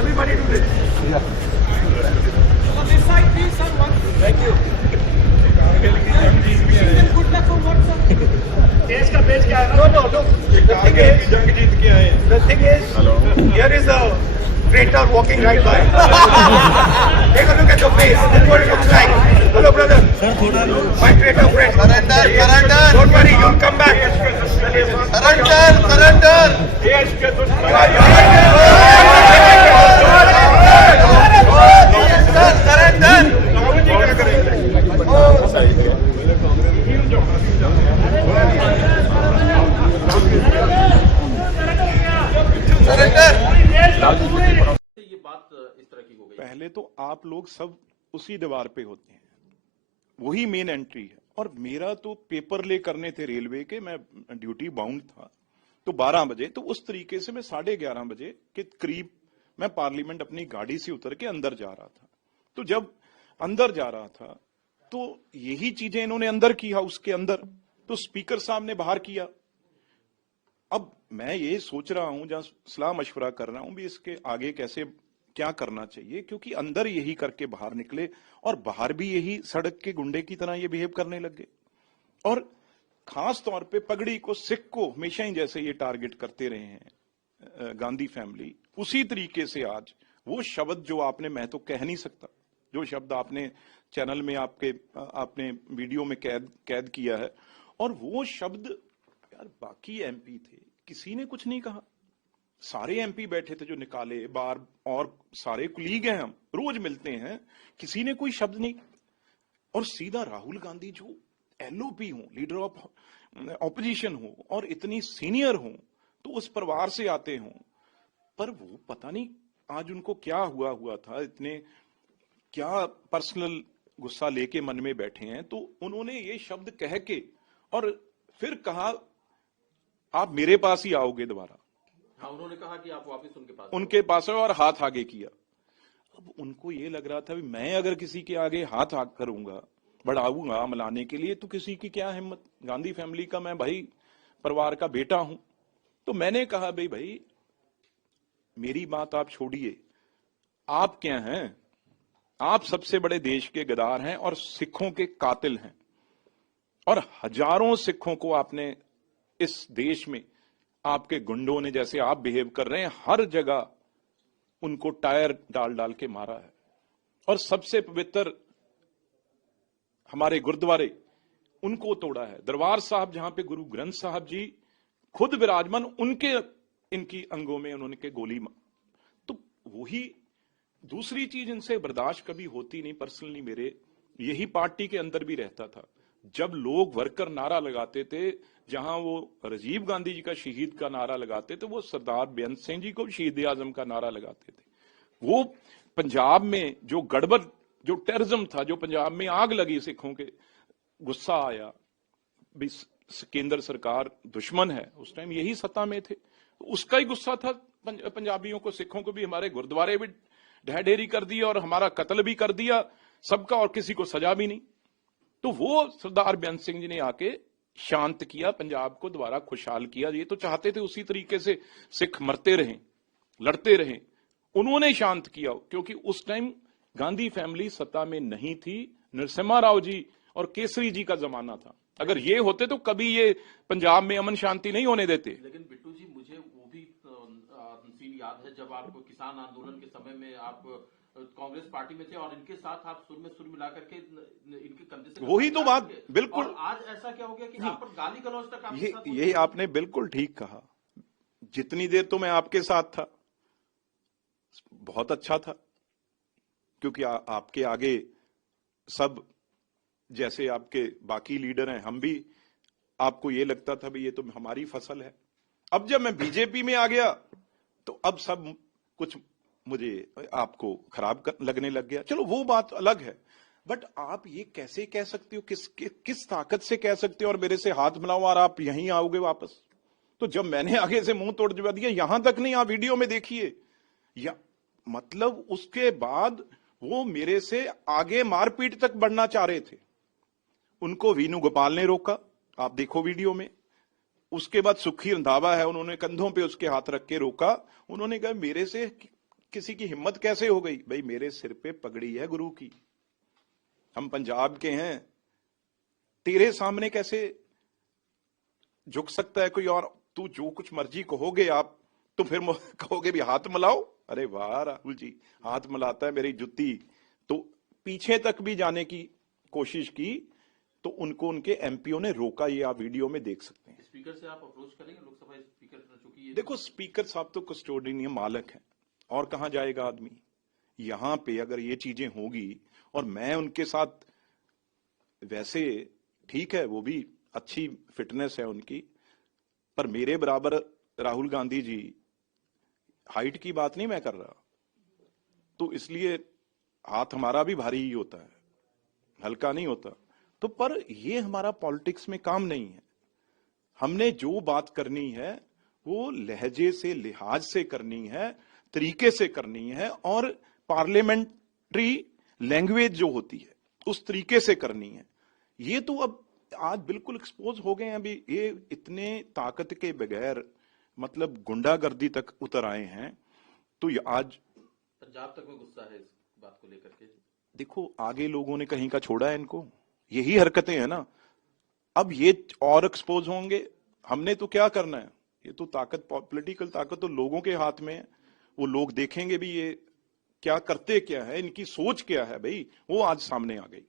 Everybody do this. Yeah. So this side, please, sir. Thank you. Good luck for what, sir? देश का page क्या है? No. The thing is, जंग जीत के आए. The thing is, here is a traitor walking right by. Take a look at your face. This is what it looks like. Hello, brother. My traitor friend. Surrender. Don't worry, you'll come back. Surrender. देश के दुश्मन. ये बात इस तरह की हो गई। पहले तो आप लोग सब उसी दीवार पे होते हैं, वही मेन एंट्री है। और मेरा तो पेपर ले करने थे रेलवे के, मैं ड्यूटी बाउंड था, तो 12 बजे, तो उस तरीके से मैं 11:30 बजे के करीब मैं पार्लियामेंट अपनी गाड़ी से उतर के अंदर जा रहा था। तो जब अंदर जा रहा था तो यही चीजें इन्होंने अंदर की, हाउस के अंदर, तो स्पीकर साहब ने बाहर किया। अब मैं ये सोच रहा हूं, जहां सलाह मशवरा कर रहा हूं भी इसके आगे कैसे क्या करना चाहिए, क्योंकि अंदर यही करके बाहर निकले और बाहर भी यही सड़क के गुंडे की तरह ये बिहेव करने लगे। और खास तौर पे पगड़ी को, सिख को हमेशा ही जैसे ये टारगेट करते रहे हैं गांधी फैमिली, उसी तरीके से आज वो शब्द जो आपने, मैं तो कह नहीं सकता, जो शब्द आपने चैनल में आपने वीडियो में कैद किया है, और वो शब्द यार बाकी एमपी थे, किसी ने कुछ नहीं कहा। सारे एमपी बैठे थे जो निकाले बार, और सारे कुलीग हैं, हम रोज मिलते हैं, किसी ने कोई शब्द नहीं। और सीधा राहुल गांधी जो एलओपी हो, लीडर ऑफ ऑपोजिशन हो, और इतनी सीनियर हो, तो उस परिवार से आते हो, पर वो पता नहीं आज उनको क्या हुआ था, इतने क्या पर्सनल गुस्सा लेके मन में बैठे हैं। तो उन्होंने ये शब्द कह के और फिर कहा आप मेरे पास ही आओगे दोबारा। हाँ, उन्होंने कहा कि आप वापस उनके पास आओ, और हाथ आगे किया। अब उनको ये लग रहा था भी मैं अगर किसी के आगे हाथ करूंगा, बढ़ाऊंगा मनाने के लिए, तो किसी की क्या हिम्मत। गांधी फैमिली का मैं भाई परिवार का बेटा हूं। तो मैंने कहा भाई मेरी बात आप छोड़िए, आप क्या हैं? आप सबसे बड़े देश के गद्दार हैं और सिखों के कातिल हैं, और हजारों सिखों को आपने इस देश में, आपके गुंडों ने जैसे आप बिहेव कर रहे हैं, हर जगह उनको टायर डाल के मारा है। और सबसे पवित्र हमारे गुरुद्वारे, उनको तोड़ा है। दरबार साहब जहां पे गुरु ग्रंथ साहब जी खुद विराजमान, उनके इनकी अंगों में उन्होंने गोली मार। तो वही दूसरी चीज इनसे बर्दाश्त कभी होती नहीं। पर्सनली मेरे यही पार्टी के अंदर भी रहता था, जब लोग वर्कर नारा लगाते थे, जहां वो राजीव गांधी जी का शहीद का नारा लगाते थे, वो सरदार बेअंत सिंह जी को शहीद आजम का नारा लगाते थे। वो पंजाब में जो गड़बड़, जो टेररिज्म था, जो पंजाब में आग लगी सिखों के, गुस्सा आया भी केंद्र सरकार दुश्मन है, उस टाइम यही सत्ता में थे, उसका ही गुस्सा था पंजाबियों को, सिखों को भी। हमारे गुरुद्वारे भी ढह ढेरी कर दिया और हमारा कत्ल भी कर दिया सबका, और किसी को सजा भी नहीं। तो वो सरदार बेअंत सिंह जी ने आके शांत किया, पंजाब को दोबारा खुशहाल किया। ये तो चाहते थे उसी तरीके से सिख मरते रहें, लड़ते रहें, उन्होंने शांत किया, क्योंकि उस टाइम गांधी फैमिली सत्ता में नहीं थी। नरसिम्हा राव जी और केसरी जी का जमाना था। अगर ये होते तो कभी ये पंजाब में अमन शांति नहीं होने देते। लेकिन बिट्टू जी, मुझे वो भी सीन याद है जब आप किसान आंदोलन के समय में आप कांग्रेस पार्टी में थे, और इनके साथ आप सुर में सुर मिला करके इनके कंधे से, वही तो बात बिल्कुल। और आज ऐसा क्या हो गया कि आप पर गाली गलौज तक ये आपने बिल्कुल ठीक कहा। जितनी देर तो मैं आपके साथ था बहुत अच्छा था, क्योंकि आपके आगे सब जैसे आपके बाकी लीडर हैं, हम भी, आपको ये लगता था भी ये तो हमारी फसल है। अब जब मैं बीजेपी में आ गया तो अब सब कुछ मुझे आपको खराब लगने लग गया। चलो वो बात अलग है, बट आप ये कैसे कह सकते हो, किस ताकत से कह सकते हो और मेरे से हाथ मिलाओ और आप यहीं आओगे वापस? तो जब मैंने आगे से मुंह तोड़ दिया, यहां तक नहीं, आप वीडियो में देखिए, या मतलब उसके बाद वो मेरे से आगे मारपीट तक बढ़ना चाह रहे थे। उनको वीनू गोपाल ने रोका, आप देखो वीडियो में। उसके बाद सुखी रंधावा है, उन्होंने कंधों पे उसके हाथ रख के रोका। उन्होंने कहा मेरे से किसी की हिम्मत कैसे हो गई? भाई मेरे सिर पे पगड़ी है गुरु की, हम पंजाब के हैं, तेरे सामने कैसे झुक सकता है कोई? और तू जो कुछ मर्जी कहोगे आप, तो फिर कहोगे भी हाथ मिलाओ। अरे वाह राहुल जी, हाथ मिलाता है मेरी जुत्ती। तो पीछे तक भी जाने की कोशिश की तो उनको उनके एमपीओ ने रोका, ये आप वीडियो में देख सकते हैं। स्पीकर से आप अप्रोच करेंगे, लोकसभा स्पीकर चूंकि ये देखो स्पीकर साहब तो कस्टोडियन मालक हैं, और कहां जाएगा आदमी? यहां पे अगर ये चीजें होगी और मैं उनके साथ, वैसे ठीक है वो भी अच्छी फिटनेस है उनकी, पर मेरे बराबर राहुल गांधी जी, हाइट की बात नहीं मैं कर रहा, तो इसलिए हाथ हमारा भी भारी ही होता है, हल्का नहीं होता। तो पर ये हमारा पॉलिटिक्स में काम नहीं है। हमने जो बात करनी है वो लहजे से, लिहाज से करनी है, तरीके से करनी है, और पार्लियामेंट्री लैंग्वेज जो होती है उस तरीके से करनी है। ये तो अब आज बिल्कुल एक्सपोज हो गए हैं। अभी ये इतने ताकत के बगैर मतलब गुंडागर्दी तक उतर आए हैं। तो ये आज पंजाब तक में गुस्सा है इस बात को लेकर के। देखो आगे लोगों ने कहीं का छोड़ा है इनको, यही हरकतें हैं ना। अब ये और एक्सपोज होंगे। हमने तो क्या करना है, ये तो ताकत, पॉलिटिकल ताकत तो लोगों के हाथ में है। वो लोग देखेंगे भी ये क्या करते क्या है, इनकी सोच क्या है, भाई वो आज सामने आ गई।